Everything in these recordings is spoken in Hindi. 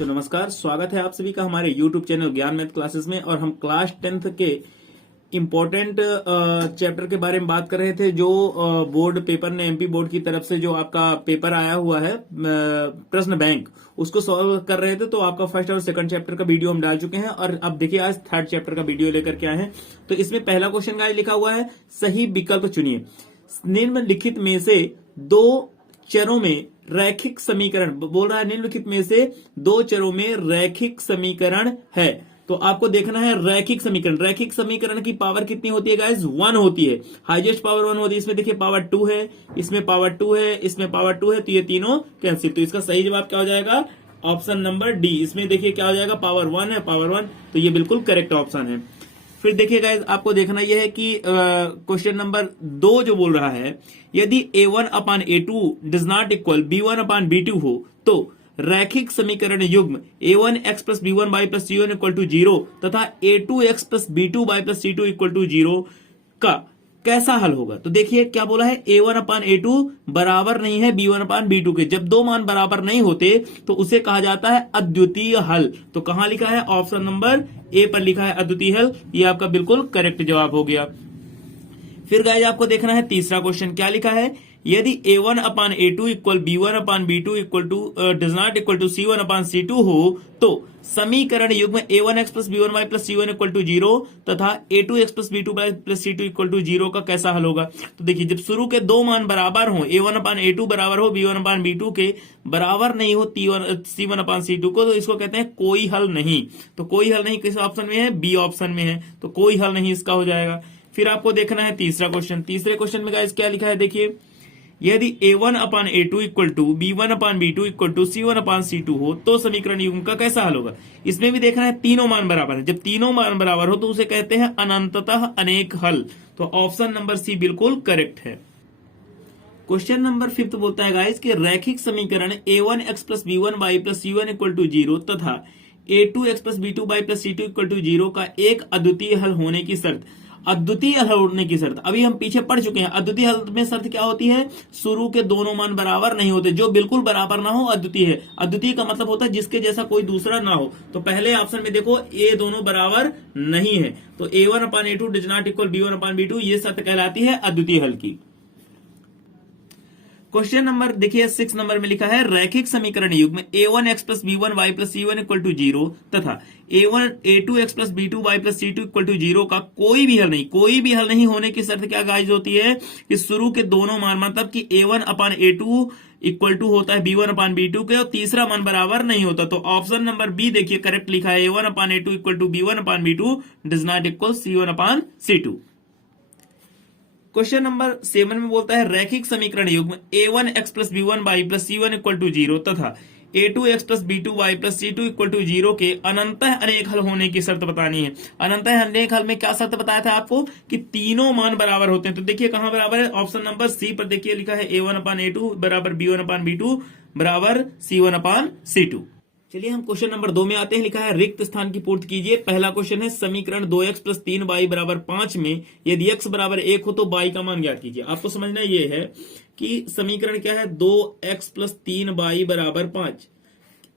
बच्चों नमस्कार, स्वागत है आप सभी का हमारे YouTube चैनल ज्ञान मैथ क्लासेस में। और हम क्लास 10th के इम्पोर्टेंट चैप्टर के बारे में बात कर रहे थे, जो बोर्ड पेपर ने एमपी बोर्ड की तरफ से जो आपका पेपर आया हुआ है प्रश्न बैंक, उसको सॉल्व कर रहे थे। तो आपका फर्स्ट और सेकंड चैप्टर का वीडियो हम डाल चुके हैं और अब देखिए आज थर्ड चैप्टर का वीडियो लेकर के आए हैं। तो इसमें पहला क्वेश्चन गाइस लिखा हुआ है, सही विकल्प चुनिए। निम्नलिखित में से दो चरों में रैखिक समीकरण, बोल रहा है निम्नलिखित में से दो चरों में रैखिक समीकरण है। तो आपको देखना है रैखिक समीकरण। रैखिक समीकरण की पावर कितनी होती है गाइस? 1 होती है, हाईएस्ट पावर 1 होती है। इसमें देखिए पावर 2 है, इसमें पावर 2 है, इसमें पावर 2 है, तो ये तीनों कैंसिल। तो इसका सही जवाब क्या हो जाएगा? Option number D. इसमें देखिए क्या हो जाएगा, पावर 1 है, पावर 1, तो ये बिल्कुल करेक्ट ऑप्शन है। फिर देखिए गाइस, आपको देखना यह है कि क्वेश्चन नंबर 2 जो बोल रहा है, यदि a1/a2 does not equal b1/b2 हो तो रैखिक समीकरण युग्म a1x plus b1y plus c1 equal to 0 तथा a2x plus b2y plus c2 equal to 0 का कैसा हल होगा? तो देखिए क्या बोला है, a1/a2 बराबर नहीं है b1/b2 के। जब दो मान बराबर नहीं होते तो उसे कहा जाता है अद्वितीय हल। तो कहां लिखा है? ऑप्शन नंबर ए पर लिखा है अद्वितीय हल। ये आपका बिल्कुल करेक्ट जवाब हो गया। फिर गाइस आपको देखना है तीसरा क्वेश्चन क्या लिखा है, यदि a1/a2 equal b1/b2 equal to does not equal to c1/c2 हो तो समीकरण युग्म a1x plus b1y plus c1 equal to 0 तथा a2x plus b2y plus c2 equal to 0 का कैसा हल होगा? तो देखिए जब शुरू के दो मान बराबर हो, a1/a2 बराबर हो b1/b2 के, बराबर नहीं हो c1/c2 को, तो इसको कहते हैं कोई हल नहीं। तो कोई हल नहीं किस ऑप्शन में है? बी ऑप्शन में है। तो कोई हल नहीं इसका हो जाएगा। फिर आपको देखना है तीसरा क्वेश्चन। तीसरे क्वेश्चन में गाइस क्या लिखा है, देखिए यदि a1/a2 equal to b1/b2 equal to c1/c2 हो तो समीकरण युग्म का कैसा हल होगा? इसमें भी देखना है तीनों मान बराबर है। जब तीनों मान बराबर हो तो उसे कहते हैं अनंततः अनेक हल। तो ऑप्शन नंबर सी बिल्कुल करेक्ट है। क्वेश्चन नंबर 5 बोलता है गाइस कि रैखिक समीकरण a1x plus b1y plus c1 equal to 0 तथा a2x plus b2y plus c2 equal to 0 का एक अद्वितीय हल होने की शर्त। अद्वितीय हल होने की शर्त अभी हम पीछे पढ़ चुके हैं। अद्वितीय हल में शर्त क्या होती है? शुरू के दोनों मान बराबर नहीं होते। जो बिल्कुल बराबर ना हो अद्वितीय है। अद्वितीय का मतलब होता है जिसके जैसा कोई दूसरा ना हो। तो पहले ऑप्शन में देखो ये दोनों बराबर नहीं है, तो a1/a2 does not equal b1/b2, ये शर्त कहलाती है अद्वितीय हल की। क्वेश्चन नंबर देखिए 6 नंबर में लिखा है, रैखिक समीकरण युग्म a1x plus b1y plus c1 equal to 0 तथा a2x plus b2y plus c2 equal to 0 का कोई भी हल नहीं। कोई भी हल नहीं होने की शर्त क्या गाइस होती है कि शुरू के दोनों मान, मतलब कि a1/a2 इक्वल टू होता है b1/b2 के और तीसरा मान बराबर नहीं होता। तो ऑप्शन नंबर बी देखिए करेक्ट लिखा है, a1/a2 equal to b1/b2 does not equal c1/c2। Question number 7 में बोलता है रैखिक समीकरण युग्म a1x plus b1y plus c1 equal to 0 तथा a2x plus b2y plus c2 equal to 0 के अनंतः अनेक हल होने की शर्त बतानी है। अनंतः अनेक हल में क्या शर्त बताया था आपको कि तीनों मान बराबर होते हैं। तो देखिए कहां बराबर है? ऑप्शन नंबर सी पर देखिए लिखा है a1/a2 बराबर b1/b2 बराबर c1/c2। चलिए हम क्वेश्चन नंबर 2 में आते हैं। लिखा है रिक्त स्थान की पूर्ति कीजिए। पहला क्वेश्चन है, समीकरण 2x प्लस 3y बराबर 5 में यदि x बराबर 1 हो तो y का मान ज्ञात कीजिए। आपको समझना ये है कि समीकरण क्या है, 2x प्लस 3y बराबर 5।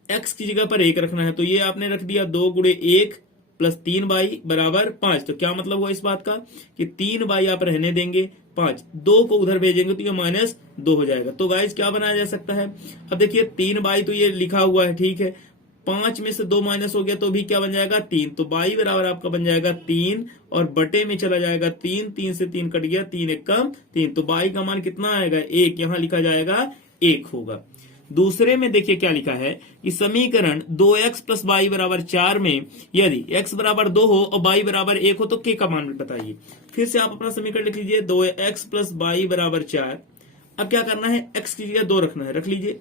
x की जगह पर 1 रखना है, तो ये आपने रख दिया 2 गुणे 1 प्लस 3y बराबर 5। तो क्या मतलब हुआ इस बात का कि 3y आप रहने देंगे, 5 2 को उधर भेजेंगे तो ये -2 हो जाएगा। तो गाइस क्या बनाया जा सकता है? अब देखिए 3y तो ये लिखा हुआ है, ठीक है, 5 में से 2 माइनस हो गया तो भी क्या बन जाएगा? 3। तो y बराबर आपका बन जाएगा 3 और बटे में चला जाएगा 3, 3 से 3 कट गया, 3 एक कम 3। तो y का मान कितना आएगा? 1। यहां लिखा जाएगा 1 होगा। दूसरे में देखिए क्या लिखा है कि समीकरण 2x प्लस y बराबर 4 में यदि x बराबर 2 हो और y बराबर 1 हो तो k का मान बताइए। फिर से आप अपना समीकरण लिख लीजिए, 2x प्लस y बराबर 4। अब क्या करना है? x की जगह 2 रखना है, रख लीजिए,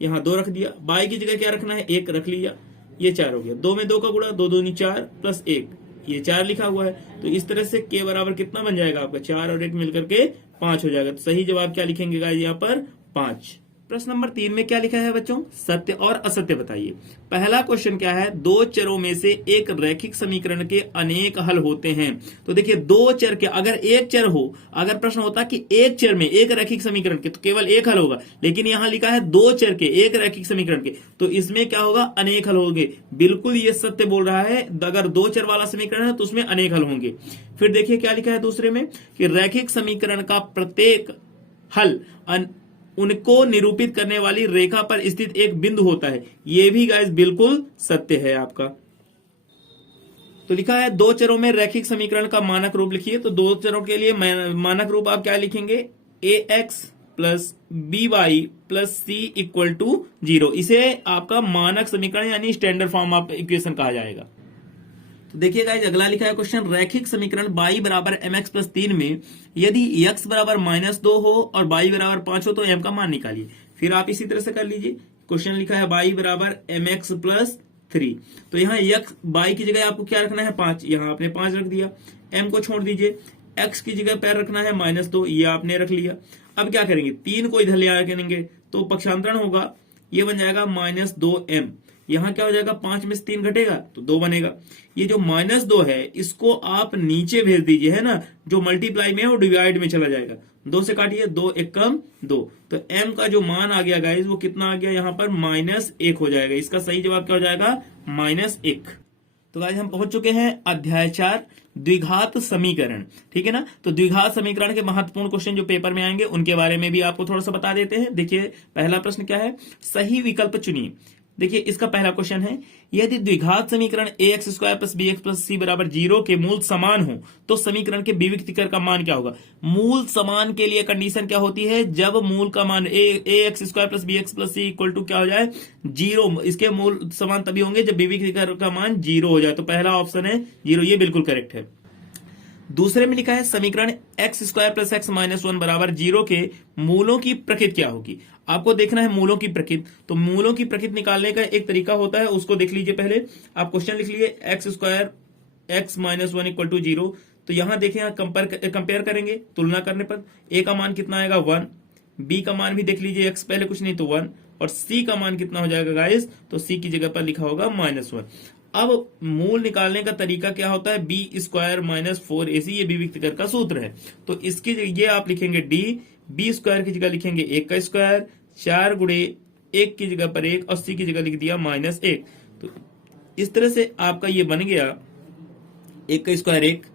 यहां 2 रख दिया। y की जगह क्या रखना है? 1 रख लिया, ये 4 हो गया। 2 में 2 का गुणा, 2 दूनी 4 प्लस 1, ये 4 लिखा हुआ है। तो इस तरह से k बराबर कितना बन जाएगा आपका? 4 और 1 मिलकर के 5 हो जाएगा। तो सही जवाब क्या लिखेंगे गाइस यहाँ पर? 5। प्रश्न नंबर 3 में क्या लिखा है बच्चों, सत्य और असत्य बताइए। पहला क्वेश्चन क्या है, दो चरों में से एक रैखिक समीकरण के अनेक हल होते हैं। तो देखिए दो चर के, अगर एक चर हो, अगर प्रश्न होता कि एक चर में एक रैखिक समीकरण के, तो केवल एक हल होगा, लेकिन यहां लिखा है दो चर के एक रैखिक समीकरण के, तो इसमें क्या होगा, अनेक हल होंगे। बिल्कुल ये सत्य बोल रहा है, अगर दो चर वाला समीकरण है तो उसमें अनेक हल होंगे। फिर देखिए क्या लिखा है दूसरे में कि रैखिक समीकरण का प्रत्येक हल उनको निरूपित करने वाली रेखा पर स्थित एक बिंदु होता है। यह भी गाइस बिल्कुल सत्य है आपका। तो लिखा है दो चरों में रैखिक समीकरण का मानक रूप लिखिए। तो दो चरों के लिए मानक रूप आप क्या लिखेंगे, ax plus B Y plus C equal to 0। इसे आपका मानक समीकरण यानी स्टैंडर्ड फॉर्म ऑफ इक्वेशन कहा जाएगा। तो देखिए गाइस अगला लिखा है क्वेश्चन, रैखिक समीकरण y बराबर mx प्लस 3 में यदि x बराबर -2 हो और y बराबर 5 हो तो m का मान निकालिए। फिर आप इसी तरह से कर लीजिए। क्वेश्चन लिखा है y बराबर mx प्लस 3, तो यहाँ y की जगह आपको क्या रखना है, 5, यहाँ आपने 5 रख दिया। m को छोड़ दीजिए, x की जगह पैर रखना है -2, ये आपने रख लिया। अब क्या करेंगे, 3 को इधर ले आया करेंगे तो पक्षांतरण होगा, ये बन जाएगा -2m। यहां क्या हो जाएगा, 5 में से 3 घटेगा तो 2 बनेगा। ये जो -2 है इसको आप नीचे भेज दीजिए, है ना, जो मल्टीप्लाई में है वो डिवाइड में चला जाएगा। 2 से काटिए, 2 1 कम 2, तो m का जो मान आ गया गाइस वो कितना आ गया, यहाँ पर -1 हो जाएगा। इसका सही जवाब क्या हो जाएगा, -1। तो गाइस हम पहुंच चुके हैं अध्याय 4 द्विघात समीकरण, ठीक है ना। तो द्विघात समीकरण के महत्वपूर्ण क्वेश्चन जो पेपर में आएंगे उनके बारे में भी आपको थोड़ा सा बता देते हैं। देखिए पहला प्रश्न क्या है, सही विकल्प चुनिए। देखिए इसका पहला क्वेश्चन है, यदि द्विघात समीकरण ax square plus bx plus c बराबर 0 के मूल समान हो तो समीकरण के विविक्तिकर का मान क्या होगा। मूल समान के लिए कंडीशन क्या होती है, जब मूल का मान ax square plus bx plus c equal to क्या हो जाए, 0। इसके मूल समान तभी होंगे जब विविक्तिकर का मान 0 हो जाए। तो पहला ऑप्शन है 0, ये बिल्कुल करेक्ट है। दूसरे में लिखा है समीकरण x square plus x minus 1 बराबर 0 के मूलों की प्रकृति क्या होगी। आपको देखना है मूलों की प्रकृति। तो मूलों की प्रकृति निकालने का एक तरीका होता है, उसको देख लीजिए। पहले आप क्वेश्चन लिख लीजिए, x square x minus 1 equal to 0। तो यहां देखें, कंपेयर करेंगे, तुलना करने पर a का मान कितना आएगा 1, b का मान भी देख लीजिए, x पहले कुछ नहीं तो 1, और c का मान कितना हो जाएगा गाइस, तो c की जगह पर लिखा होगा -1। अब मूल निकालने का तरीका क्या होता है, बी स्क्वायर माइनस 4ac, ये विविक्तिकर का सूत्र है। तो इसकी ये आप लिखेंगे d, बी स्क्वायर की जगह लिखेंगे 1 का स्क्वायर, 4 गुणे 1 की जगह पर 1 और c की जगह लिख दिया -1। तो इस तरह से आपका ये बन गया 1 का स्क्वायर 1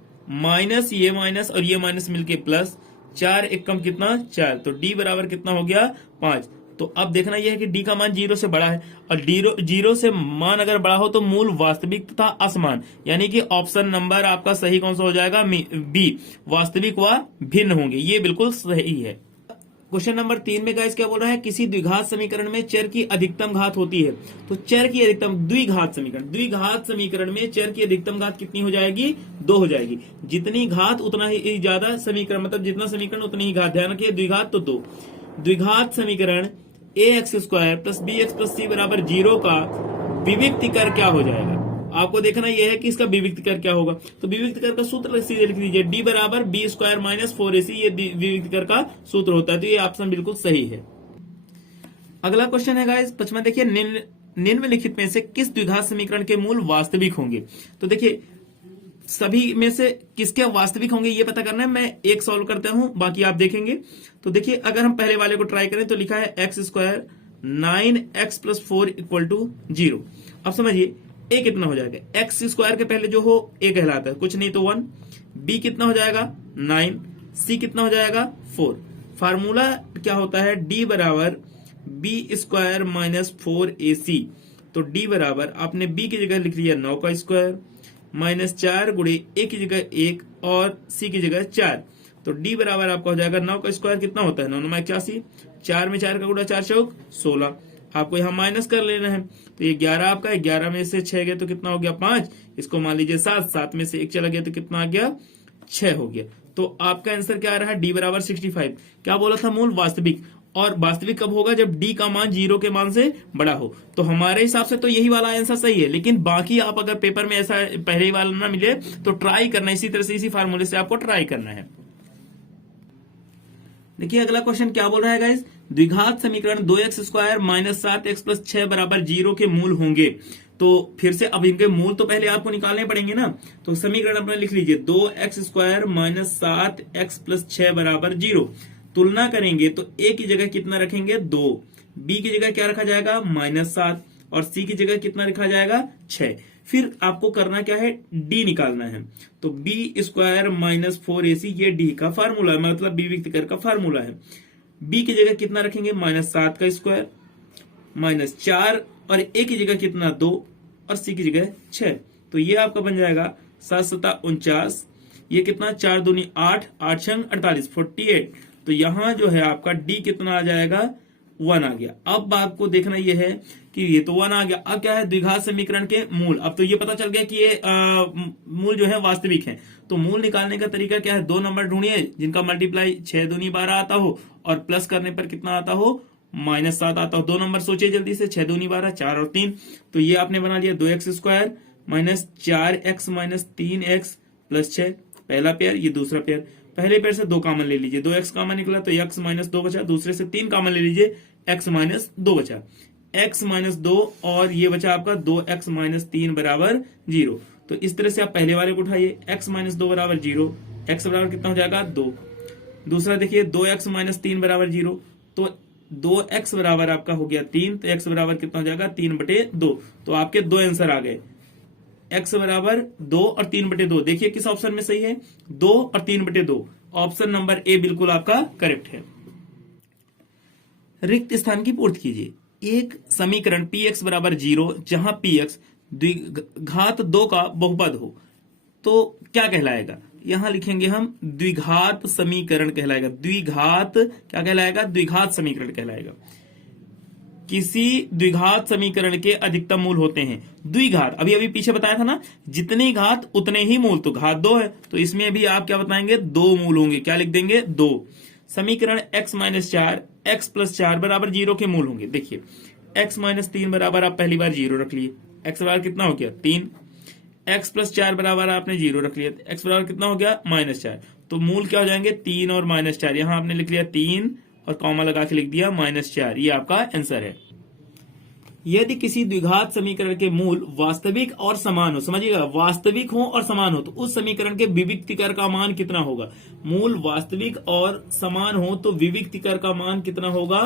माइनस ये माइनस और ये माइनस मिलके प्लस, 4 1 कम कितना 4, तो d बराबर कितना हो गया 5। तो अब देखना यह है कि d का मान 0 से बड़ा है, और 0 से मान अगर बड़ा हो तो मूल वास्तविक तथा असमान, यानी कि ऑप्शन नंबर आपका सही कौन सा हो जाएगा, बी, वास्तविक व भिन्न होंगे। ये बिल्कुल सही है। क्वेश्चन नंबर 3 में गाइस क्या बोल रहा है, किसी द्विघात समीकरण में चर की अधिकतम घात होती है। तो चर की अधिकतम, द्विघात समीकरण में चर की अधिकतम घात कितनी हो जाएगी, 2 हो जाएगी। जितनी घात उतना ही ज्यादा समीकरण, मतलब जितना समीकरण उतनी ही घात। ध्यान रखिए, द्विघात तो 2। द्विघात समीकरण ax square plus bx plus c बराबर 0 का विविक्तिकर क्या हो जाएगा। आपको देखना यह है कि इसका विविक्तिकर क्या होगा। तो विविक्तिकर का सूत्र सीधे लिख दीजिए, d बराबर बी स्क्वायर माइनस 4ac, ये विविक्तिकर का सूत्र होता है। तो ये ऑप्शन बिल्कुल सही है। अगला क्वेश्चन है गाइस 5वां, देखिए निम्नलिखित में से किस द्विघात समीकरण के मूल वास्तविक होंगे। तो देखिए सभी में से किसके वास्तविक होंगे ये पता करना है। मैं एक सॉल्व करता हूं, बाकी आप देखेंगे। तो देखिए अगर हम पहले वाले को ट्राई करें तो लिखा है x square 9x plus 4 equal to 0। अब समझिए a कितना हो जाएगा, x स्क्वायर के पहले जो हो a कहलाता है, कुछ नहीं तो 1, b कितना हो जाएगा 9, c कितना हो जाएगा 4। फार्मूला क्या होता है, d बराबर बी स्क्वायर माइनस 4ac। तो d बराबर आपने b की जगह लिख लिया 9 का स्क्वायर माइनस 4 गुणे a की जगह 1 और c की जगह 4। तो d बराबर आपका हो जाएगा 9 का स्क्वायर कितना होता है, 9 9 81, 4 में 4 का गुणा 4 चौक 16। आपको यहाँ माइनस कर लेना है, तो ये 11 आपका है, 11 में से 6 गया तो कितना हो गया 5, इसको मान लीजिए 7, 7 में से 1 चला गया तो कितना आ गया 6 हो गया। तो आपका आंसर क्या आ रहा है, d बराबर 65। क्या बोला था, मूल वास्तविक। और वास्तविक कब होगा, जब d का मान 0 के मान से बड़ा हो। तो हमारे हिसाब से तो यही वाला आंसर सही है, लेकिन बाकी आप अगर पेपर में ऐसा पहले ही वाला ना मिले तो ट्राई करना, इसी तरह से इसी फार्मूले से आपको ट्राई करना है। देखिए अगला क्वेश्चन क्या बोल रहा है गाइस, द्विघात समीकरण 2x² माइनस 7x प्लस 6 बराबर 0 के मूल होंगे। तो फिर से अब इनके मूल तो पहले आपको निकालने पड़ेंगे ना, तो समीकरण अपने लिख लीजिए 2x² माइनस 7x प्लस 6 बराबर 0। तुलना करेंगे तो a की जगह कितना रखेंगे 2, b की जगह क्या रखा जाएगा -7 और c की जगह कितना रखा जाएगा 6। फिर आपको करना क्या है, d निकालना है। तो b² माइनस 4ac ये d का फार्मूला है, मतलब विविक्तिकर का फार्मूला है। b की जगह कितना रखेंगे -7 का स्क्वायर -4 और a की जगह कितना 2 और c की जगह 6। तो ये आपका बन जाएगा 7 7 49, ये कितना 4 दूनी 8, 8 छंग 48, 48। तो यहां जो है आपका d कितना आ जाएगा 1 आ गया। अब आपको देखना यह है कि ये तो 1 आ गया। अब क्या है, द्विघात समीकरण के मूल। अब तो ये पता चल गया कि ये मूल जो है वास्तविक है। तो मूल निकालने का तरीका क्या है, 2 नंबर ढूंढिए जिनका मल्टीप्लाई 6 दूनी 12 आता हो और प्लस करने पर कितना आता हो -7 आता हो। 2 नंबर सोचिए जल्दी से, 6 दूनी 12, 4 और 3। तो ये आपने बना लिया 2x² minus 4x minus 3x plus 6, पहला पेयर। ये दूसरा पेयर, पहले पेयर से 2 कॉमन ले लीजिए, 2x कॉमन निकला तो x माइनस 2 बचा, दूसरे से 3 कॉमन ले लीजिए, x माइनस 2 बचा, x माइनस 2 और ये बचा आपका 2x माइनस 3 बराबर 0। तो इस तरह से आप पहले वाले को उठाइए, x माइनस 2 बराबर 0, x बराबर कितना हो जाएगा 2। दूसरा देखिए 2x माइनस 3 बराबर 0, तो 2x बराबर आपका हो गया 3, तो x बराबर कितना हो जाएगा 3/2। तो आपके 2 आंसर आ गए, x बराबर 2 और 3/2। देखिए किस ऑप्शन में सही है, 2 और 3/2। ऑप्शन नंबर ए बिल्कुल आपका करेक्ट है। रिक्त स्थान की पूर्ति कीजिए। एक समीकरण px बराबर 0 जहां px द्विघात 2 का बहुपद हो तो क्या कहलाएगा, यहां लिखेंगे हम द्विघात समीकरण कहलाएगा। द्विघात क्या कहलाएगा, द्विघात समीकरण कहलाएगा। किसी द्विघात समीकरण के अधिकतम मूल होते हैं। द्विघात अभी अभी पीछे बताया था ना, जितनी घात उतने ही मूल, तो घात 2 है तो इसमें भी आप क्या बताएंगे 2 मूल होंगे। क्या लिख देंगे 2। समीकरण x माइनस 4 x प्लस 4 बराबर 0 के मूल होंगे। देखिए x माइनस 3 बराबर आप पहली बार 0 रख लिए, x बराबर कितना हो गया 3। x प्लस 4 बराबर आपने 0 रख लिया, x बराबर कितना हो गया -4। तो मूल क्या हो जाएंगे 3 और -4। यहां आपने लिख लिया 3 और कॉमा लगा के लिख दिया -4। ये आपका आंसर है। यदि किसी द्विघात समीकरण के मूल वास्तविक और समान हो, समझिएगा वास्तविक हो और समान हो, तो उस समीकरण के विविक्तिकर का मान कितना होगा। मूल वास्तविक और समान हो तो विविक्तिकर का मान कितना होगा,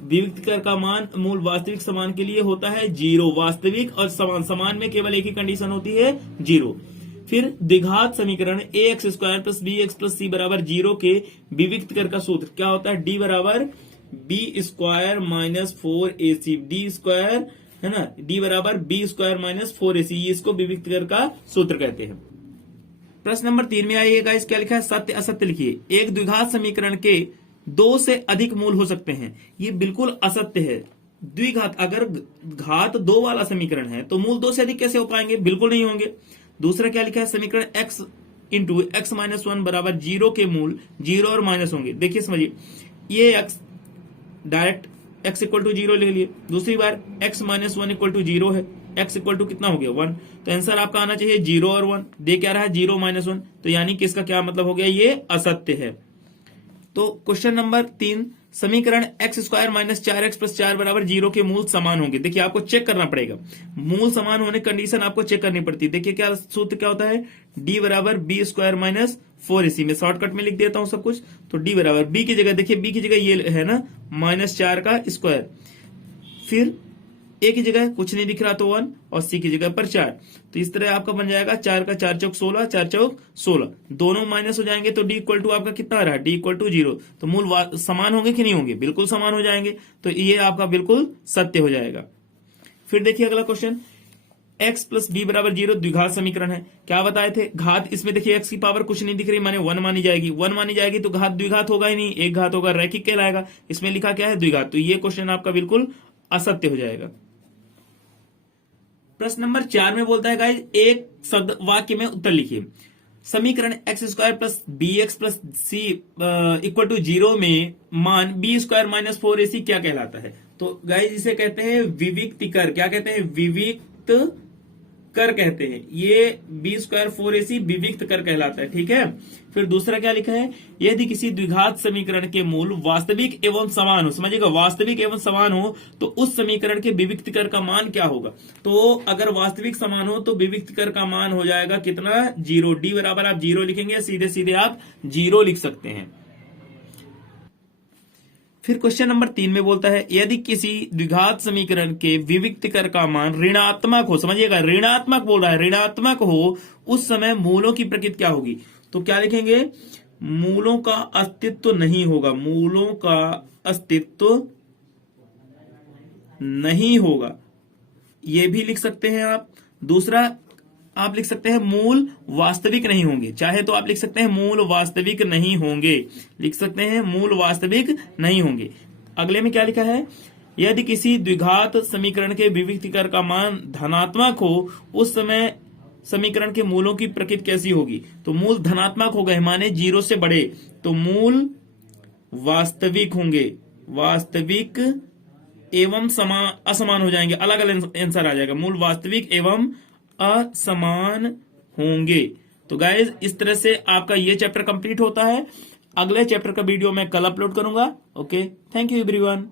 विविक्तिकर का मान मूल वास्तविक समान के लिए होता है 0। वास्तविक और समान, समान में केवल एक ही कंडीशन होती है 0। फिर द्विघात समीकरण ax² plus bx plus c बराबर 0 के विविक्तिकर का सूत्र क्या होता है, d बराबर b² माइनस 4ac, d² है ना, d बराबर b² माइनस 4ac, इसको विविक्तिकर का सूत्र कहते हैं। प्रश्न नंबर 3 में आइएगा, इस क्या लिखा है, सत्य असत्य लिखिए। एक द्विघात समीकरण के 2 से अधिक मूल हो सकते हैं, ये बिल्कुल असत्य है। द्विघात अगर घात 2 वाला समीकरण है तो मूल 2 से अधिक कैसे हो पाएंगे, बिल्कुल नहीं होंगे। दूसरा क्या लिखा है, समीकरण x इंटू एक्स माइनस 1 बराबर 0 के मूल 0 और माइनस होंगे। देखिए समझिए, ये x direct x equal to 0 ले लिए, दूसरी बार x माइनस 1 इक्वल टू 0 है, x इक्वल टू कितना हो गया 1। तो आंसर आपका आना चाहिए 0 और 1। दे क्या रहा है 0 माइनस 1, तो यानी कि इसका क्या मतलब हो गया, ये असत्य है। तो क्वेश्चन नंबर 3, समीकरण x² माइनस 4x प्लस 4 बराबर 0 के मूल समान होंगे। देखिए आपको चेक करना पड़ेगा, मूल समान होने कंडीशन आपको चेक करनी पड़ती है। देखिए क्या सूत्र क्या होता है, d बराबर b² माइनस 4ac। में शॉर्टकट में लिख देता हूं सब कुछ। तो d बराबर b की जगह, देखिए b की जगह ये है ना -4 का स्क्वायर, फिर a की जगह कुछ नहीं दिख रहा तो 1 और c की जगह पर 4। तो इस तरह आपका बन जाएगा 4 का 4 चौक 16, 4 चौक 16, दोनों माइनस हो जाएंगे तो d इक्वल टू आपका कितना आ रहा है, d इक्वल टू 0। तो मूल समान होंगे कि नहीं होंगे, बिल्कुल समान हो जाएंगे। तो ये आपका बिल्कुल सत्य हो जाएगा। फिर देखिए अगला क्वेश्चन, x प्लस b बराबर 0 द्विघात समीकरण है। क्या बताए थे, घात, इसमें देखिए x की पावर कुछ नहीं दिख रही, माने 1 मानी जाएगी। 1 मानी जाएगी तो घात द्विघात होगा ही नहीं, एक घात होगा, रैखिक कहलाएगा। इसमें लिखा क्या है, द्विघात। तो ये क्वेश्चन आपका बिल्कुल असत्य हो जाएगा। प्रश्न नंबर 4 में बोलता है गाइस, एक शब्द वाक्य में उत्तर लिखिए। समीकरण x² plus bx plus c equal to 0 में मान b² माइनस 4ac क्या कहलाता है। तो गाइस इसे कहते हैं विविक्तिकर। क्या कहते हैं, विविक्त कर कहते हैं। ये बी स्क्वायर 4ac विविक्त कर कहलाता है, ठीक है। फिर दूसरा क्या लिखा है, यदि किसी द्विघात समीकरण के मूल वास्तविक एवं समान हो, समझिएगा वास्तविक एवं समान हो, तो उस समीकरण के विविक्त कर का मान क्या होगा। तो अगर वास्तविक समान हो तो विविक्त कर का मान हो जाएगा कितना, 0। डी बराबर आप 0 लिखेंगे, सीधे सीधे आप 0 लिख सकते हैं। फिर क्वेश्चन नंबर 3 में बोलता है, यदि किसी द्विघात समीकरण के विविक्त कर का मान ऋणात्मक हो, समझिएगा ऋणात्मक बोल रहा है, ऋणात्मक हो, उस समय मूलों की प्रकृति क्या होगी। तो क्या लिखेंगे, मूलों का अस्तित्व नहीं होगा, मूलों का अस्तित्व नहीं होगा, ये भी लिख सकते हैं आप। दूसरा आप लिख सकते हैं मूल वास्तविक नहीं होंगे, चाहे तो आप लिख सकते हैं मूल वास्तविक नहीं होंगे, लिख सकते हैं मूल वास्तविक नहीं होंगे। अगले में क्या लिखा है, यदि किसी द्विघात समीकरण के विविक्त कर का मान धनात्मक हो, उस समय समीकरण के मूलों की प्रकृति कैसी होगी। तो मूल धनात्मक हो गए माने 0 से बड़े, तो मूल वास्तविक होंगे, वास्तविक एवं असमान हो जाएंगे, अलग अलग आंसर आ जाएगा, मूल वास्तविक एवं असमान होंगे। तो गाइज इस तरह से आपका ये चैप्टर कंप्लीट होता है। अगले चैप्टर का वीडियो मैं कल अपलोड करूंगा। Okay, thank you everyone.